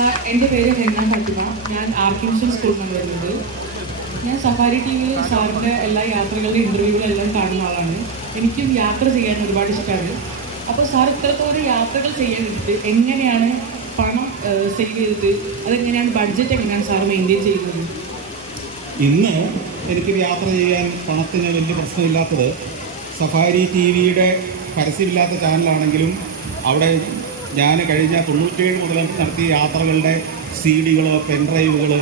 Sir, എൻ്റെ പേര് henna Fathima. ഞാൻ ആർക്കിംഗ്ടൺ സ്കൂളിൽ നിന്ന് വരുന്നത്. ഞാൻ സഫാരി ടി വിയിൽ സാറിൻ്റെ എല്ലാ യാത്രകളുടെ ഇൻ്റർവ്യൂകളെല്ലാം കാണുന്ന ആളാണ്. എനിക്കും യാത്ര ചെയ്യാൻ ഒരുപാട് ഇഷ്ടമാണ്. അപ്പോൾ സാർ ഇത്രത്തോളം യാത്രകൾ ചെയ്യാനിട്ട് എങ്ങനെയാണ് പണം സേവ് ചെയ്തിട്ട് അതെങ്ങനെയാണ് ബഡ്ജറ്റ് എങ്ങനെയാണ് സാർ മെയിൻറ്റെയിൻ ചെയ്യുന്നത്? ഇന്ന് എനിക്ക് യാത്ര ചെയ്യാൻ പണത്തിന് വലിയ പ്രശ്നമില്ലാത്തത് സഫാരി ടി വിയുടെ പരസ്യമില്ലാത്ത ചാനലാണെങ്കിലും അവിടെ ഞാൻ കഴിഞ്ഞ 97 മുതൽ നടത്തിയ യാത്രകളുടെ CD-കൾ, പെൻഡ്രൈവുകൾ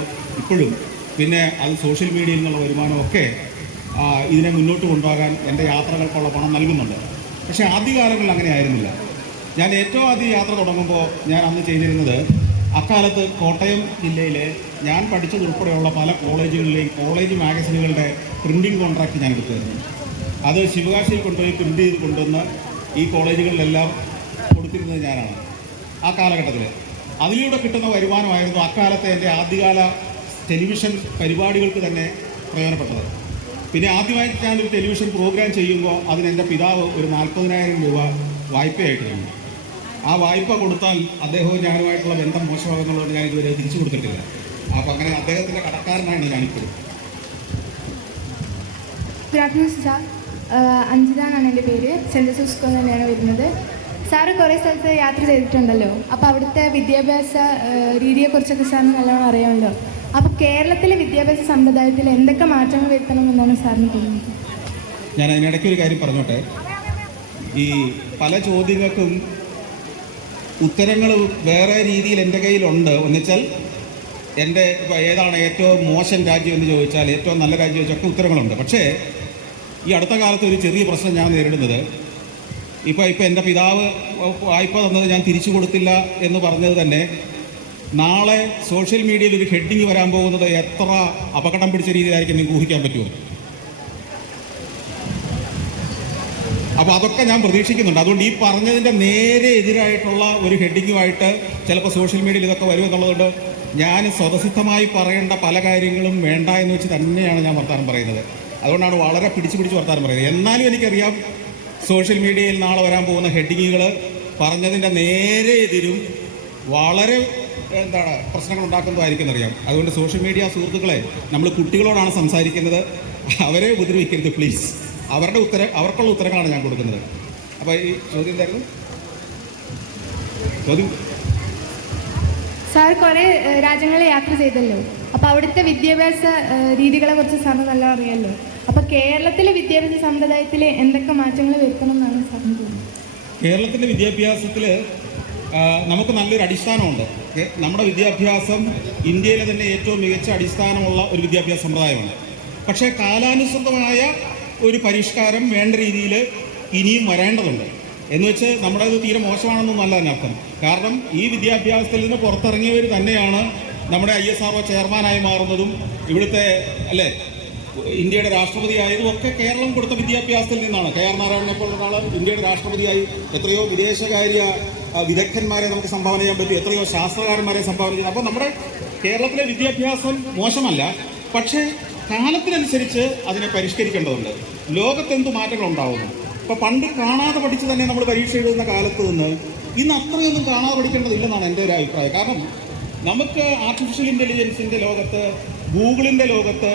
ഇപ്പോഴും, പിന്നെ അത് സോഷ്യൽ മീഡിയയിൽ നിന്നുള്ള വരുമാനമൊക്കെ ഇതിനെ മുന്നോട്ട് കൊണ്ടുപോകാൻ എൻ്റെ യാത്രകൾക്കുള്ള പണം നൽകുന്നുണ്ട്. പക്ഷേ ആദ്യകാലങ്ങളിൽ അങ്ങനെ ആയിരുന്നില്ല. ഞാൻ ഏറ്റവും ആദ്യം യാത്ര തുടങ്ങുമ്പോൾ ഞാൻ അന്ന് ചെയ്തിരുന്നത്, അക്കാലത്ത് കോട്ടയം ജില്ലയിലെ ഞാൻ പഠിച്ചതുൾപ്പെടെയുള്ള പല കോളേജുകളിലെയും കോളേജ് മാഗസിനുകളുടെ പ്രിൻറ്റിംഗ് കോൺട്രാക്റ്റ് ഞാൻ എടുക്കുമായിരുന്നു. അത് ശിവകാശിയിൽ കൊണ്ടുപോയി പ്രിൻ്റ് ചെയ്ത് കൊണ്ടുവന്ന് ഈ കോളേജുകളിലെല്ലാം കൊടുത്തിരുന്നത് ഞാനാണ് ആ കാലഘട്ടത്തിൽ. അതിലൂടെ കിട്ടുന്ന വരുമാനമായിരുന്നു അക്കാലത്തെ എൻ്റെ ആദ്യകാല ടെലിവിഷൻ പരിപാടികൾക്ക് തന്നെ പ്രയോജനപ്പെട്ടത്. പിന്നെ ആദ്യമായിട്ട് ഞാനൊരു ടെലിവിഷൻ പ്രോഗ്രാം ചെയ്യുമ്പോൾ അതിന് എൻ്റെ പിതാവ് ഒരു 40,000 രൂപ വായ്പയായിട്ട് തന്നു. ആ വായ്പ കൊടുത്താൽ അദ്ദേഹവും ഞാനുമായിട്ടുള്ള ബന്ധം മോശമാകുന്നുള്ളത് ഞാൻ ഇതുവരെ തിരിച്ചു കൊടുത്തിട്ടില്ല. അപ്പോൾ അങ്ങനെ അദ്ദേഹത്തിൻ്റെ കടക്കാരനാണ് ഞാനിപ്പോഴും. സാർ, അഞ്ജിത എന്നാണ് എൻ്റെ പേര്. സെൻറ്റ് ജോസഫ് സ്കൂളിൽ തന്നെയാണ് വരുന്നത്. സാറ് കുറേ സ്ഥലത്ത് യാത്ര ചെയ്തിട്ടുണ്ടല്ലോ, അപ്പോൾ അവിടുത്തെ വിദ്യാഭ്യാസ രീതിയെക്കുറിച്ചൊക്കെ സാറിന് നല്ലോണം അറിയാമല്ലോ. അപ്പോൾ കേരളത്തിലെ വിദ്യാഭ്യാസ സമ്പ്രദായത്തിൽ എന്തൊക്കെ മാറ്റങ്ങൾ വരുത്തണമെന്നാണ് സാറിന് തോന്നുന്നത്? ഞാൻ അതിനിടയ്ക്ക് ഒരു കാര്യം പറഞ്ഞോട്ടെ. ഈ പല ചോദ്യങ്ങൾക്കും ഉത്തരങ്ങൾ വേറെ രീതിയിൽ എൻ്റെ കയ്യിലുണ്ട്. എന്നുവെച്ചാൽ എൻ്റെ ഇപ്പോൾ ഏതാണ് ഏറ്റവും മോശം രാജ്യം എന്ന് ചോദിച്ചാൽ, ഏറ്റവും നല്ല രാജ്യം ചോദിച്ചൊക്കെ ഉത്തരങ്ങളുണ്ട്. പക്ഷേ ഈ അടുത്ത കാലത്ത് ഒരു ചെറിയ പ്രശ്നം ഞാൻ നേരിടുന്നത്, ഇപ്പോൾ എൻ്റെ പിതാവ് വായ്പ തന്നത് ഞാൻ തിരിച്ചു കൊടുത്തില്ല എന്ന് പറഞ്ഞത് തന്നെ നാളെ സോഷ്യൽ മീഡിയയിൽ ഒരു ഹെഡിങ് വരാൻ പോകുന്നത് എത്ര അപകടം പിടിച്ച രീതിയിലായിരിക്കും നിങ്ങൾക്ക് ഊഹിക്കാൻ പറ്റുമോ? അപ്പോൾ അതൊക്കെ ഞാൻ പ്രതീക്ഷിക്കുന്നുണ്ട്. അതുകൊണ്ട് ഈ പറഞ്ഞതിൻ്റെ നേരെ എതിരായിട്ടുള്ള ഒരു ഹെഡിങ്ങുമായിട്ട് ചിലപ്പോൾ സോഷ്യൽ മീഡിയയിൽ ഇതൊക്കെ വരുമെന്നുള്ളതുകൊണ്ട് ഞാൻ സ്വതസിദ്ധമായി പറയേണ്ട പല കാര്യങ്ങളും വേണ്ട എന്ന് വെച്ച് തന്നെയാണ് ഞാൻ വർത്തമാനം പറയുന്നത്. അതുകൊണ്ടാണ് വളരെ പിടിച്ച് വർത്തമാനം പറയുന്നത്. എന്നാലും എനിക്കറിയാം സോഷ്യൽ മീഡിയയിൽ നാളെ വരാൻ പോകുന്ന ഹെഡിങ്ങുകൾ പറഞ്ഞതിൻ്റെ നേരെ എതിരും വളരെ പ്രശ്നങ്ങൾ ഉണ്ടാക്കുന്നതായിരിക്കും എന്നറിയാം. അതുകൊണ്ട് സോഷ്യൽ മീഡിയ സുഹൃത്തുക്കളെ, നമ്മൾ കുട്ടികളോടാണ് സംസാരിക്കുന്നത്, അവരെ ഉപദ്രവിക്കരുത് പ്ലീസ്. അവർക്കുള്ള ഉത്തരങ്ങളാണ് ഞാൻ കൊടുക്കുന്നത്. അപ്പോൾ ഈ ചോദ്യം എന്തായിരുന്നു? ചോദ്യം സാർ കുറേ രാജ്യങ്ങളിൽ യാത്ര ചെയ്തല്ലോ, അപ്പോൾ അവിടുത്തെ വിദ്യാഭ്യാസ രീതികളെ കുറിച്ച് സാറിന് നല്ല അറിയാമല്ലോ. അപ്പോൾ കേരളത്തിലെ വിദ്യാഭ്യാസ സമ്പ്രദായത്തിൽ എന്തൊക്കെ മാറ്റങ്ങൾ വരുത്തണം എന്നാണ് സാറിന് തോന്നുന്നത്? കേരളത്തിൻ്റെ വിദ്യാഭ്യാസത്തിൽ നമുക്ക് നല്ലൊരു അടിസ്ഥാനമുണ്ട്. നമ്മുടെ വിദ്യാഭ്യാസം ഇന്ത്യയിലെ തന്നെ ഏറ്റവും മികച്ച അടിസ്ഥാനമുള്ള ഒരു വിദ്യാഭ്യാസ സമ്പ്രദായമാണ്. പക്ഷേ കാലാനുസൃതമായ ഒരു പരിഷ്കാരം വേണ്ട രീതിയിൽ ഇനിയും വരേണ്ടതുണ്ട്. എന്ന് വെച്ച് നമ്മുടേത് തീരെ മോശമാണെന്നൊന്നും അല്ല അതിനർത്ഥം. കാരണം ഈ വിദ്യാഭ്യാസത്തിൽ നിന്ന് പുറത്തിറങ്ങിയവർ തന്നെയാണ് നമ്മുടെ ISRO ചെയർമാനായി മാറുന്നതും ഇവിടുത്തെ ഇന്ത്യയുടെ രാഷ്ട്രപതിയായതും ഒക്കെ കേരളം കൊടുത്ത വിദ്യാഭ്യാസത്തിൽ നിന്നാണ്. KR നാരായണനെ പോലുള്ള ആൾ ഇന്ത്യയുടെ രാഷ്ട്രപതിയായി. എത്രയോ വിദേശകാര്യ വിദഗ്ധന്മാരെ നമുക്ക് സംഭാവന ചെയ്യാൻ പറ്റും, എത്രയോ ശാസ്ത്രകാരന്മാരെ സംഭാവന ചെയ്യാം. അപ്പോൾ നമ്മുടെ കേരളത്തിലെ വിദ്യാഭ്യാസം മോശമല്ല, പക്ഷേ കാലത്തിനനുസരിച്ച് അതിനെ പരിഷ്കരിക്കേണ്ടതുണ്ട്. ലോകത്തെന്തു മാറ്റങ്ങൾ ഉണ്ടാവുന്നു. ഇപ്പോൾ പണ്ട് കാണാതെ പഠിച്ച് തന്നെ നമ്മൾ പരീക്ഷ എഴുതുന്ന കാലത്ത് നിന്ന് ഇന്ന് അത്രയൊന്നും കാണാതെ പഠിക്കേണ്ടതില്ലെന്നാണ് എൻ്റെ ഒരു അഭിപ്രായം. കാരണം നമുക്ക് ആർട്ടിഫിഷ്യൽ ഇൻ്റലിജൻസിൻ്റെ ലോകത്ത്, ഗൂഗിളിൻ്റെ ലോകത്ത്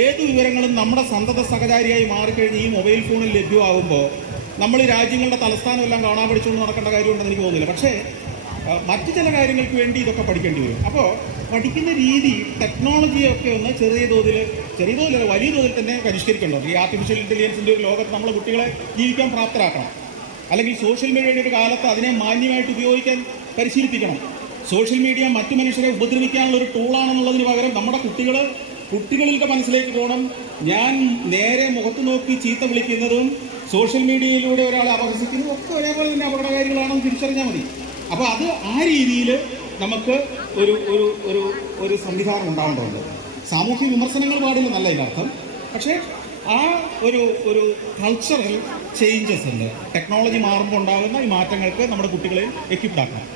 ഏത് വിവരങ്ങളും നമ്മുടെ സന്തത സഹചാരിയായി മാറിക്കഴിഞ്ഞ് ഈ മൊബൈൽ ഫോണിൽ ലഭ്യമാകുമ്പോൾ നമ്മൾ ഈ രാജ്യങ്ങളുടെ തലസ്ഥാനമെല്ലാം കാണാൻ പഠിച്ചുകൊണ്ട് നടക്കേണ്ട കാര്യമുണ്ടെന്ന് എനിക്ക് തോന്നുന്നില്ല. പക്ഷേ മറ്റു ചില കാര്യങ്ങൾക്ക് വേണ്ടി ഇതൊക്കെ പഠിക്കേണ്ടി വരും. അപ്പോൾ പഠിക്കുന്ന രീതി, ടെക്നോളജിയൊക്കെ ഒന്ന് ചെറിയ തോതിൽ വലിയ തോതിൽ തന്നെ പരിഷ്കരിക്കേണ്ടതുണ്ട്. ഈ ആർട്ടിഫിഷ്യൽ ഇൻ്റലിജൻസിൻ്റെ ഒരു ലോകത്ത് നമ്മൾ കുട്ടികളെ ജീവിക്കാൻ പ്രാപ്തരാക്കണം. അല്ലെങ്കിൽ സോഷ്യൽ മീഡിയയുടെ ഒരു കാലത്ത് അതിനെ മാന്യമായിട്ട് ഉപയോഗിക്കാൻ പരിശീലിപ്പിക്കണം. സോഷ്യൽ മീഡിയ മറ്റു മനുഷ്യരെ ഉപദ്രവിക്കാനുള്ള ഒരു ടൂളാണെന്നുള്ളതിന് പകരം നമ്മുടെ കുട്ടികളുടെ മനസ്സിലേക്ക് പോകണം. ഞാൻ നേരെ മുഖത്ത് നോക്കി ചീത്ത വിളിക്കുന്നതും സോഷ്യൽ മീഡിയയിലൂടെ ഒരാളെ അപഹസിക്കുന്നതും ഒക്കെ ഒരേപോലെ തന്നെ അപകടകാരികളാണെന്ന് തിരിച്ചറിഞ്ഞാൽ മതി. അപ്പോൾ അത് ആ രീതിയിൽ നമുക്ക് ഒരു സംവിധാനം ഉണ്ടാവേണ്ടതുണ്ട്. സാമൂഹ്യ വിമർശനങ്ങൾ പാടില്ലെന്നല്ല ഇതിനർത്ഥം. പക്ഷേ ആ ഒരു കൾച്ചറൽ ചേഞ്ചസ് ഉണ്ട്. ടെക്നോളജി മാറുമ്പോൾ ഉണ്ടാകുന്ന ഈ മാറ്റങ്ങൾക്ക് നമ്മുടെ കുട്ടികളെ എക്വിപ്ഡ് ആക്കണം.